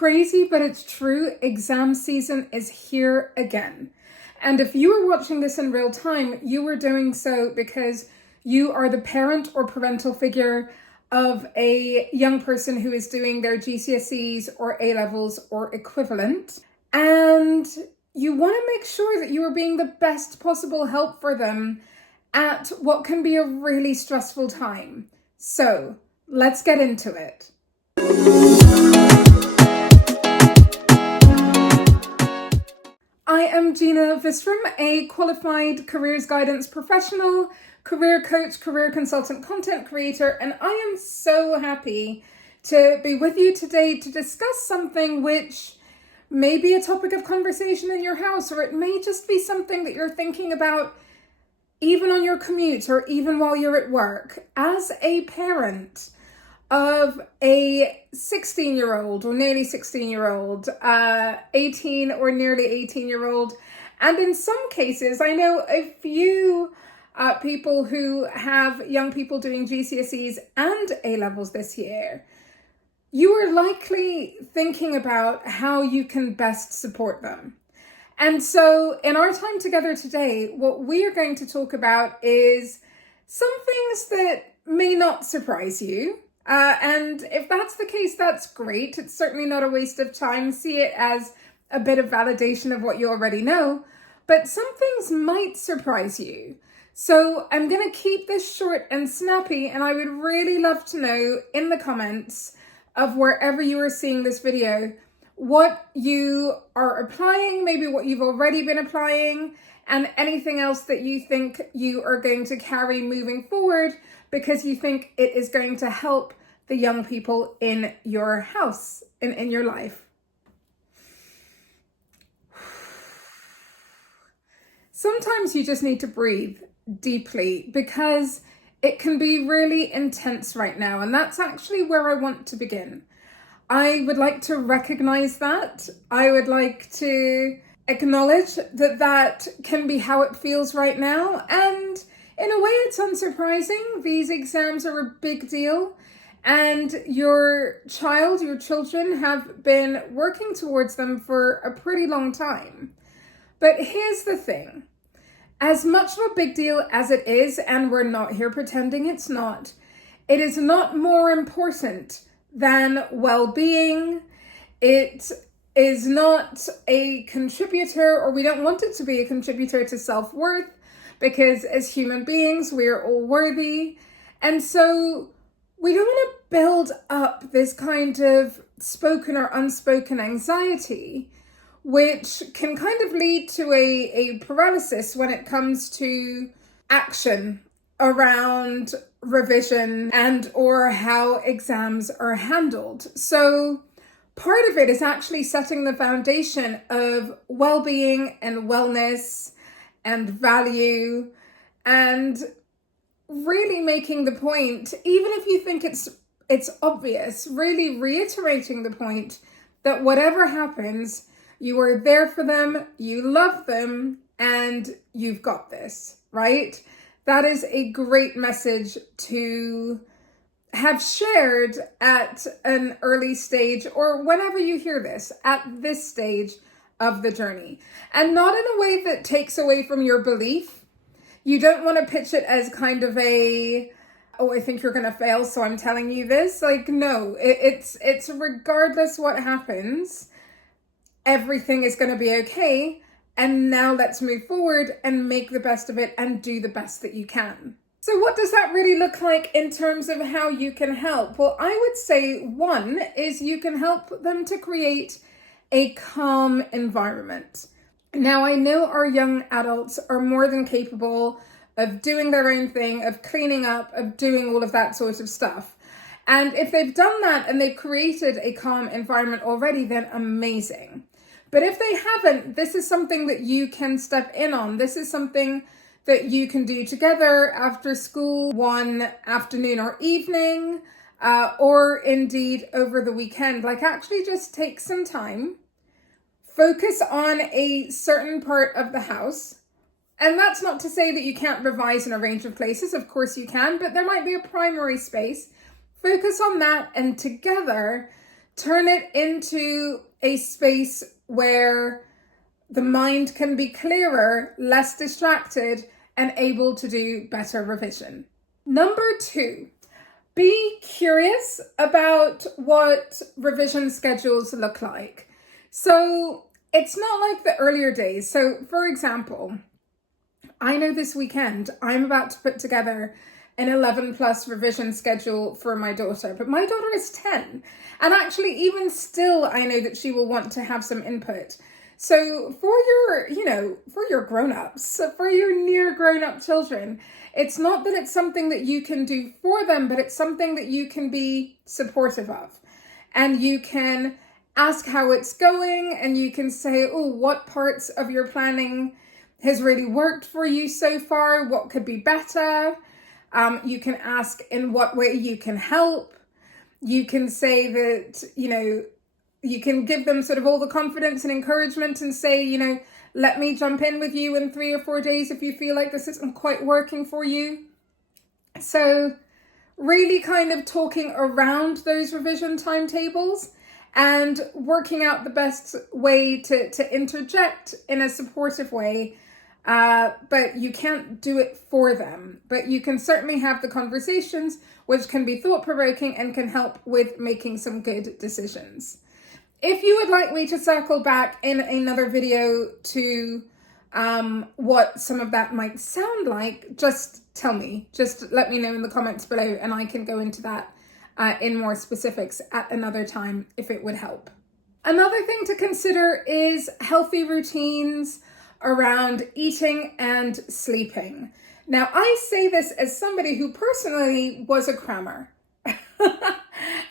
crazy, but it's true. Exam season is here again. And if you are watching this in real time, you are doing so because you are the parent or parental figure of a young person who is doing their GCSEs or A-levels or equivalent. And you want to make sure that you are being the best possible help for them at what can be a really stressful time. So let's get into it. I am Gina Visram, a qualified careers guidance professional, career coach, career consultant, content creator, and I am so happy to be with you today to discuss something which may be a topic of conversation in your house, or it may just be something that you're thinking about even on your commute or even while you're at work. As a parent of a 16-year-old or nearly 16-year-old, 18 or nearly 18-year-old, and in some cases, I know a few people who have young people doing GCSEs and A-levels this year, you are likely thinking about how you can best support them. And so in our time together today, what we are going to talk about is some things that may not surprise you. And if that's the case, that's great. It's certainly not a waste of time. See it as a bit of validation of what you already know, but some things might surprise you. So I'm going to keep this short and snappy, and I would really love to know in the comments of wherever you are seeing this video, what you are applying, maybe what you've already been applying, and anything else that you think you are going to carry moving forward because you think it is going to help the young people in your house and in your life. Sometimes you just need to breathe deeply because it can be really intense right now, and that's actually where I want to begin. I would like to recognize that. I would like to acknowledge that that can be how it feels right now. And in a way, it's unsurprising. These exams are a big deal. And your child, your children have been working towards them for a pretty long time. But here's the thing. As much of a big deal as it is, and we're not here pretending it's not, it is not more important than well-being. It is not a contributor, or we don't want it to be a contributor to self-worth, because as human beings, we are all worthy. And so we don't want to build up this kind of spoken or unspoken anxiety, which can kind of lead to a paralysis when it comes to action around revision and or how exams are handled. So part of it is actually setting the foundation of well-being and wellness and value, and really making the point, even if you think it's obvious, really reiterating the point that whatever happens, you are there for them, you love them, and you've got this, right? That is a great message to have shared at an early stage, or whenever you hear this, at this stage of the journey. And not in a way that takes away from your belief. You don't want to pitch it as kind of a, oh, I think you're going to fail, so I'm telling you this. Like, no, it's regardless what happens, everything is going to be okay. And now let's move forward and make the best of it and do the best that you can. So what does that really look like in terms of how you can help? Well, I would say one is you can help them to create a calm environment. Now, I know our young adults are more than capable of doing their own thing, of cleaning up, of doing all of that sort of stuff. And if they've done that and they've created a calm environment already, then amazing. But if they haven't, this is something that you can step in on. This is something that you can do together after school, one afternoon or evening, or indeed over the weekend. Like, actually just take some time, focus on a certain part of the house. And that's not to say that you can't revise in a range of places. Of course you can, but there might be a primary space. Focus on that, and together Turn it into a space where the mind can be clearer, less distracted, and able to do better revision. Number 2, be curious about what revision schedules look like. So it's not like the earlier days. So for example, I know this weekend I'm about to put together an 11 plus revision schedule for my daughter, but my daughter is 10. And actually, even still, I know that she will want to have some input. So for your grown-ups, for your near grown-up children, it's not that it's something that you can do for them, but it's something that you can be supportive of. And you can ask how it's going, and you can say, oh, what parts of your planning has really worked for you so far? What could be better? You can ask in what way you can help. You can say that, you can give them sort of all the confidence and encouragement and say, let me jump in with you in 3 or 4 days if you feel like this isn't quite working for you. So really kind of talking around those revision timetables and working out the best way to interject in a supportive way. But you can't do it for them. But you can certainly have the conversations, which can be thought-provoking and can help with making some good decisions. If you would like me to circle back in another video to what some of that might sound like, just tell me. Just let me know in the comments below, and I can go into that in more specifics at another time if it would help. Another thing to consider is healthy routines around eating and sleeping. Now, I say this as somebody who personally was a crammer.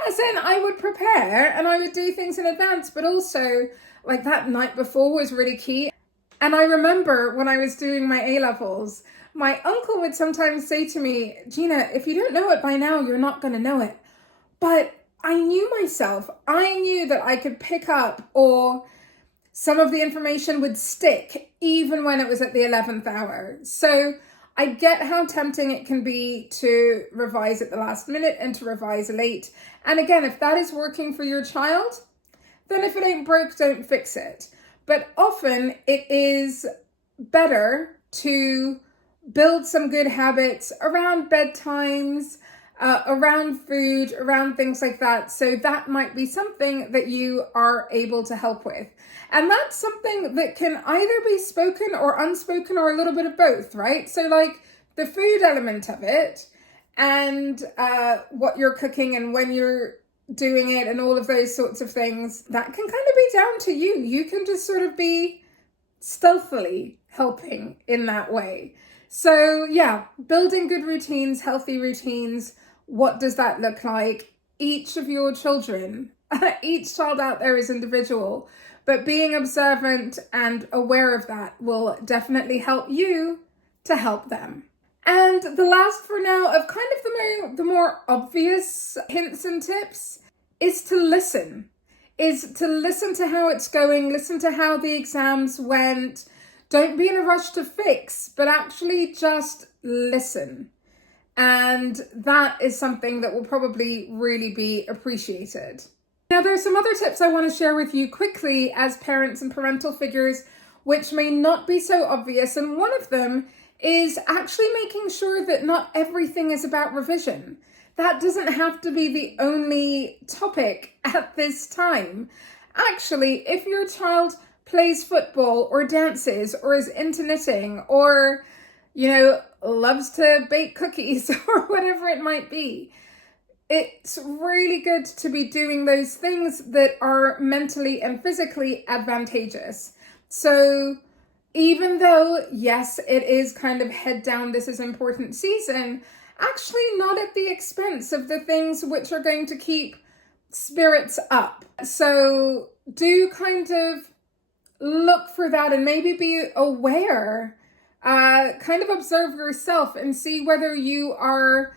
As in, I would prepare and I would do things in advance, but also like that night before was really key. And I remember when I was doing my A-levels, my uncle would sometimes say to me, Gina, if you don't know it by now, you're not going to know it. But I knew myself. I knew that I could pick up, or some of the information would stick even when it was at the 11th hour. So I get how tempting it can be to revise at the last minute and to revise late. And again, if that is working for your child, then if it ain't broke, don't fix it. But often it is better to build some good habits around bedtimes, around food, around things like that. So that might be something that you are able to help with. And that's something that can either be spoken or unspoken or a little bit of both, right? So like the food element of it and what you're cooking and when you're doing it and all of those sorts of things, that can kind of be down to you. You can just sort of be stealthily helping in that way. So yeah, building good routines, healthy routines. What does that look like? Each of your children, each child out there is individual, but being observant and aware of that will definitely help you to help them. And the last for now of kind of the more obvious hints and tips is to listen. Is to listen to how it's going, listen to how the exams went. Don't be in a rush to fix, but actually just listen. And that is something that will probably really be appreciated. Now, there are some other tips I want to share with you quickly as parents and parental figures, which may not be so obvious. And one of them is actually making sure that not everything is about revision. That doesn't have to be the only topic at this time. Actually, if your child plays football or dances or is into knitting or, loves to bake cookies or whatever it might be, it's really good to be doing those things that are mentally and physically advantageous. So even though, yes, it is kind of head down, this is important season, actually not at the expense of the things which are going to keep spirits up. So do kind of look for that and maybe be aware, kind of observe yourself and see whether you are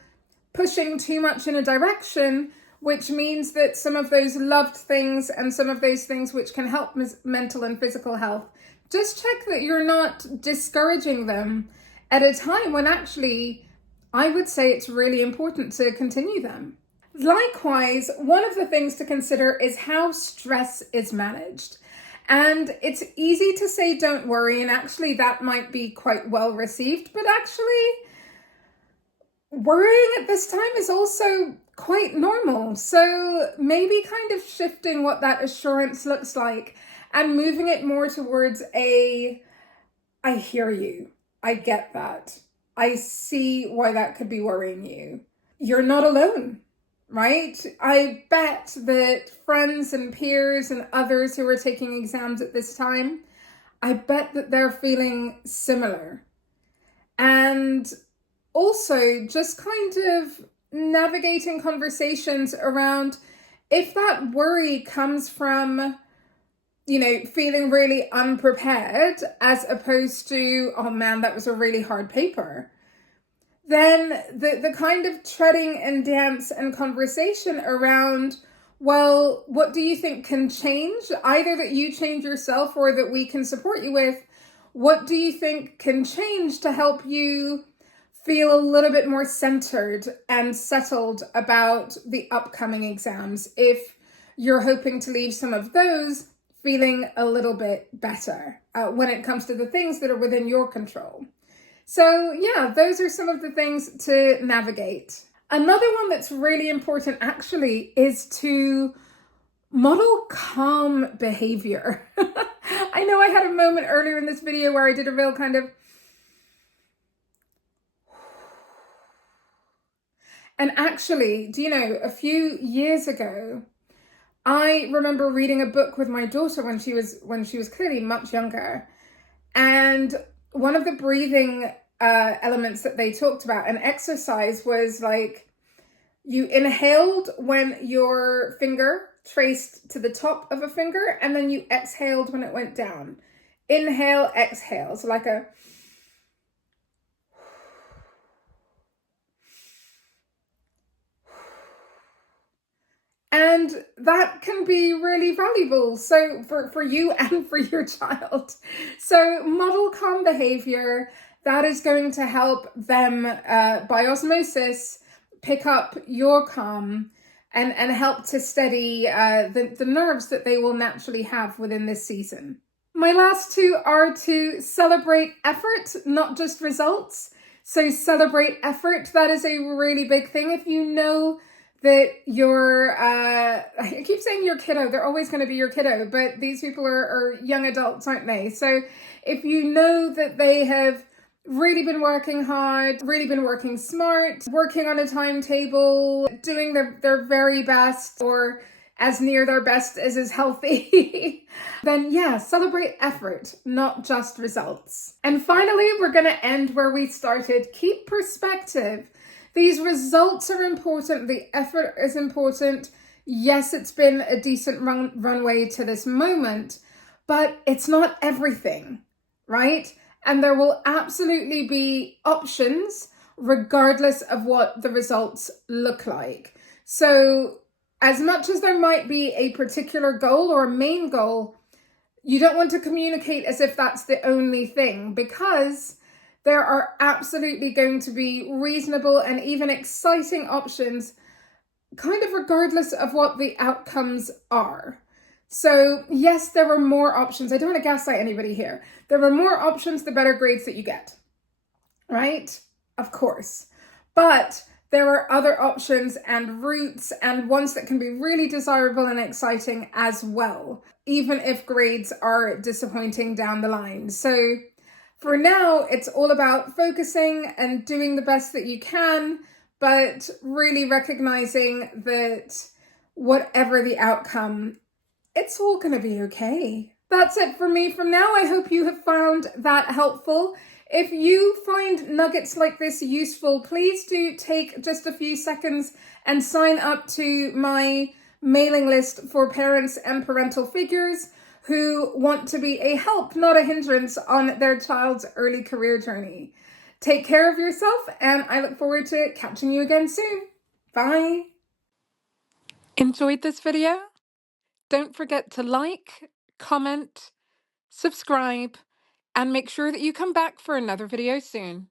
pushing too much in a direction, which means that some of those loved things and some of those things which can help mental and physical health, just check that you're not discouraging them at a time when actually I would say it's really important to continue them. Likewise, one of the things to consider is how stress is managed. And it's easy to say, don't worry, and actually that might be quite well received, but actually worrying at this time is also quite normal. So maybe kind of shifting what that assurance looks like and moving it more towards I hear you, I get that, I see why that could be worrying you. You're not alone, right? I bet that friends and peers and others who are taking exams at this time, I bet that they're feeling similar. And also just kind of navigating conversations around if that worry comes from, feeling really unprepared as opposed to, oh man, that was a really hard paper. Then the kind of treading and dance and conversation around, well, what do you think can change? Either that you change yourself or that we can support you with. What do you think can change to help you feel a little bit more centered and settled about the upcoming exams if you're hoping to leave some of those feeling a little bit better when it comes to the things that are within your control? So yeah, those are some of the things to navigate. Another one that's really important actually is to model calm behavior. I know I had a moment earlier in this video where I did a real kind of, and actually, do you know, a few years ago, I remember reading a book with my daughter when she was clearly much younger, and one of the breathing elements that they talked about, an exercise, was like you inhaled when your finger traced to the top of a finger, and then you exhaled when it went down. Inhale, exhale. So like a... And that can be really valuable, so for you and for your child. So model calm behavior. That is going to help them by osmosis pick up your calm and help to steady the nerves that they will naturally have within this season. My last two are to celebrate effort, not just results. So celebrate effort. That is a really big thing. If you know that I keep saying your kiddo, they're always going to be your kiddo, but these people are young adults, aren't they? So if you know that they have really been working hard, really been working smart, working on a timetable, doing their very best, or as near their best as is healthy, then yeah, celebrate effort, not just results. And finally, we're going to end where we started. Keep perspective. These results are important. The effort is important. Yes, it's been a decent runway to this moment, but it's not everything, right? And there will absolutely be options regardless of what the results look like. So as much as there might be a particular goal or a main goal, you don't want to communicate as if that's the only thing, because there are absolutely going to be reasonable and even exciting options, kind of regardless of what the outcomes are. So yes, there were more options. I don't want to gaslight anybody here. There were more options, the better grades that you get, right? Of course. But there are other options and routes and ones that can be really desirable and exciting as well, even if grades are disappointing down the line. So for now, it's all about focusing and doing the best that you can, but really recognizing that whatever the outcome, it's all going to be okay. That's it for me from now. I hope you have found that helpful. If you find nuggets like this useful, please do take just a few seconds and sign up to my mailing list for parents and parental figures who want to be a help, not a hindrance, on their child's early career journey. Take care of yourself, and I look forward to catching you again soon. Bye. Enjoyed this video? Don't forget to like, comment, subscribe, and make sure that you come back for another video soon.